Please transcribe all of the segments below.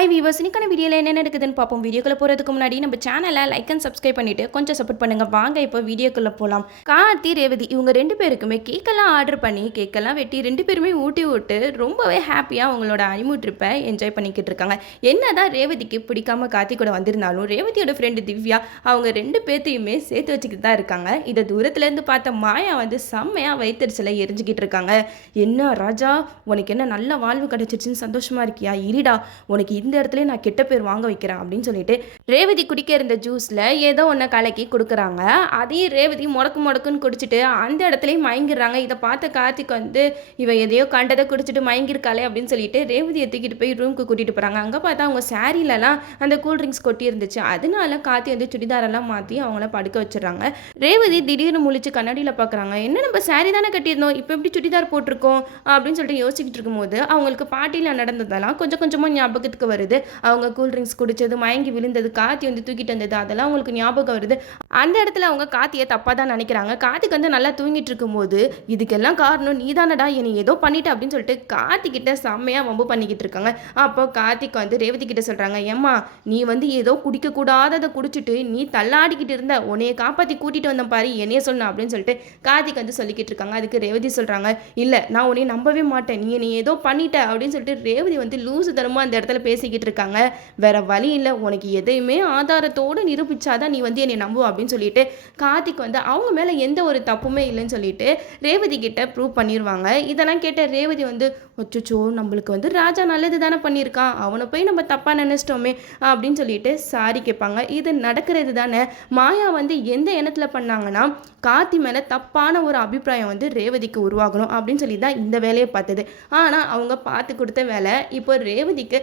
Hi viewers இன்னைக்கான வீடியோவில் என்ன நடக்குதுன்னு பார்ப்போம். வீடியோக்குள்ள போகிறதுக்கு முன்னாடி நம்ம சேனலை லைக் அண்ட் சப்ஸ்கிரைப் பண்ணிவிட்டு கொஞ்சம் சப்போர்ட் பண்ணுங்க. வாங்க இப்போ வீடியோக்குள்ளே போகலாம் கார்த்தி ரேவதி இவங்க ரெண்டு பேருக்குமே கேக்கெல்லாம் ஆர்டர் பண்ணி கேக்கெல்லாம் வெட்டி ரெண்டு பேருமே ஊட்டி விட்டு ரொம்பவே ஹாப்பியாக அவங்களோட அனிமு ட்ரிப்பை என்ஜாய் பண்ணிக்கிட்டு இருக்காங்க. என்னதான் ரேவதிக்கு பிடிக்காம கார்த்தி கூட வந்திருந்தாலும் ரேவதியோட ஃப்ரெண்டு திவ்யா அவங்க ரெண்டு பேர்த்தையுமே சேர்த்து வச்சுக்கிட்டு தான் இருக்காங்க. இதை தூரத்துலேருந்து பார்த்த மாயா வந்து செம்மையாக வைத்தறிச்சலை எரிஞ்சுக்கிட்டு இருக்காங்க. என்ன ராஜா உனக்கு என்ன நல்ல வாழ்வு கிடச்சிருச்சுன்னு சந்தோஷமாக இருக்கியா? இருடா உனக்கு இந்த இடத்துல நான் கெட்ட பேர் வாங்க வைக்கிறேன் அப்படின்னு சொல்லிட்டு ரேவதி குடிக்க இருந்த ஜூஸில் ஏதோ ஒன்று கலக்கி கொடுக்குறாங்க. அதையும் ரேவதி முடக்கு முடக்குன்னு குடிச்சிட்டு அந்த இடத்துலையும் மயங்கிடுறாங்க. இதை பார்த்த கார்த்திக் வந்து இவ எதையோ கண்டதை குடிச்சிட்டு மயங்கிருக்காளே அப்படின்னு சொல்லிட்டு ரேவதியை தூக்கிட்டு போய் ரூமுக்கு கூட்டிட்டு போகிறாங்க அங்கே பார்த்தா அவங்க சாரீலலாம் அந்த கூல் ட்ரிங்க்ஸ் கொட்டி இருந்துச்சு அதனால கார்த்தி வந்து சுடிதாரெல்லாம் மாற்றி அவங்கள படுக்க வச்சிடுறாங்க. ரேவதி திடீர்னு முழிச்சு கண்ணாடியில் பார்க்குறாங்க என்ன நம்ம சாரி தானே கட்டியிருந்தோம்? இப்போ எப்படி சுடிதார் போட்டிருக்கோம்? அப்படின்னு சொல்லிட்டு யோசிச்சுட்டு இருக்கும்போது அவங்களுக்கு பாட்டியில் நடந்ததெல்லாம் கொஞ்சம் கொஞ்சமாக ஞாபகத்துக்கு வருது. அவங்க கூல் ட்ரிங்க்ஸ் குடிச்சது மயங்கி விழுந்தது காத்தி வந்து தூக்கிட்டு வந்தது அதெல்லாம் அவங்களுக்கு ஞாபகம் வருது. அந்த இடத்துல அவங்க காத்தியை தப்பாக தான் நினைக்கிறாங்க. காத்திக்கு வந்து நல்லா தூங்கிட்டு இருக்கும்போது இதுக்கெல்லாம் காரணம் நீதானடா என்னை ஏதோ பண்ணிட்ட அப்படின்னு சொல்லிட்டு காத்திக்கிட்ட செம்மையாக வம்பு பண்ணிக்கிட்டு இருக்காங்க. அப்போ கார்த்திக் வந்து ரேவதி கிட்ட சொல்கிறாங்க ஏம்மா நீ வந்து ஏதோ குடிக்கக்கூடாததை குடிச்சிட்டு நீ தள்ளாடிக்கிட்டு இருந்த உன்னைய காப்பாற்றி கூட்டிகிட்டு வந்தேன் பாரு என்னைய சொன்ன அப்படின்னு சொல்லிட்டு கார்த்திக் வந்து சொல்லிக்கிட்டு இருக்காங்க. அதுக்கு ரேவதி சொல்கிறாங்க இல்லை நான் உன்னை நம்பவே மாட்டேன். நீ என்னை ஏதோ பண்ணிட்ட அப்படின்னு சொல்லிட்டு ரேவதி வந்து லூசு தரமாக அந்த இடத்துல பேசிக்கிட்டு இருக்காங்க. வேற வழி இல்லை. உனக்கு எதையுமே ஆதாரத்தோடு நிரூபிச்சாதான் நீ வந்து என்னை நம்புவ அப்படின்னு சொல்லிட்டு கார்த்திக் வந்து அவங்க மேலே எந்த ஒரு தப்புமே இல்லைன்னு சொல்லிட்டு ரேவதி கிட்ட ப்ரூவ் பண்ணிடுவாங்க இதெல்லாம் கேட்ட ரேவதி வந்து அச்சோ நம்மளுக்கு வந்து ராஜா நல்லது தானே பண்ணியிருக்கான் அவனை போய் நம்ம தப்பாக நினச்சிட்டோமே அப்படின்னு சொல்லிட்டு சாரி கேட்பாங்க. இது நடக்கிறது தானே? மாயா வந்து எந்த எண்ணத்தில் பண்ணாங்கன்னா கார்த்தி மேலே தப்பான ஒரு அபிப்பிராயம் வந்து ரேவதிக்கு உருவாகணும் அப்படின்னு சொல்லி தான் இந்த வேலையை பார்த்தது. ஆனால் அவங்க பார்த்து கொடுத்த வேலை இப்போ ரேவதிக்கு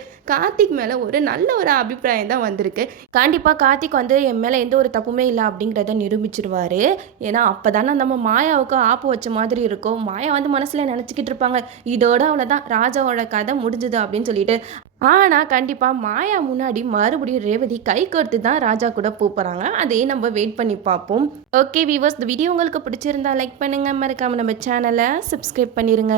கார்த்திக் மேலே ஒரு நல்ல ஒரு அபிப்பிராயம் தான் வந்திருக்கு. கண்டிப்பாக கார்த்திக் வந்து என் மேலே எந்த ஒரு தப்புமே இல்லை அப்படிங்கிறத நிரூபிச்சிருவாரு. ஏன்னா அப்போ தானே நம்ம மாயாவுக்கு ஆப்பு வச்ச மாதிரி இருக்கும். மாயா வந்து மனசில் நினச்சிக்கிட்டு இருப்பாங்க. இதோட அவ்வளோதான் ராஜாவோட கதை முடிஞ்சுது அப்படின்னு சொல்லிட்டு. ஆனால் கண்டிப்பாக மாயா முன்னாடி மறுபடியும் ரேவதி கை கோர்த்து தான் ராஜா கூட போகிறாங்க அதே நம்ம வெயிட் பண்ணி பார்ப்போம். ஓகே வீவர்ஸ் இந்த வீடியோ உங்களுக்கு பிடிச்சிருந்தா லைக் பண்ணுங்கள் மறக்காமல் நம்ம சேனலை சப்ஸ்கிரைப் பண்ணிடுங்க